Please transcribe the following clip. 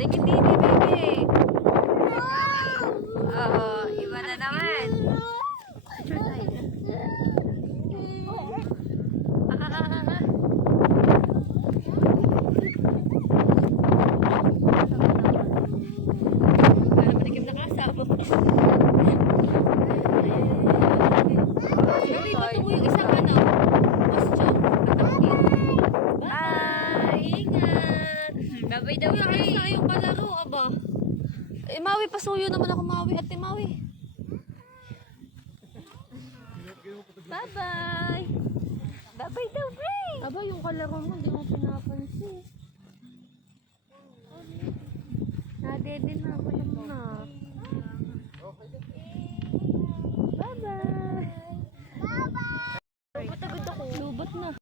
Tingin din, baby. Oo, iba na naman. Para manikim na kasama. Baby, bato mo yung isang ano. Ostyo. Bye! Ingat! Babay daw kayo. Ayos na yung kalaro, aba. Maui, pasuyo naman ako, Maui. Ate Maui. Bye-bye! Bye-bye daw, Bray! Aba, yung kalaro mo, hindi mo pinapansin. Nadede na ako lang na. Bye-bye! Bye-bye! Lubot agad ako. Lubot na.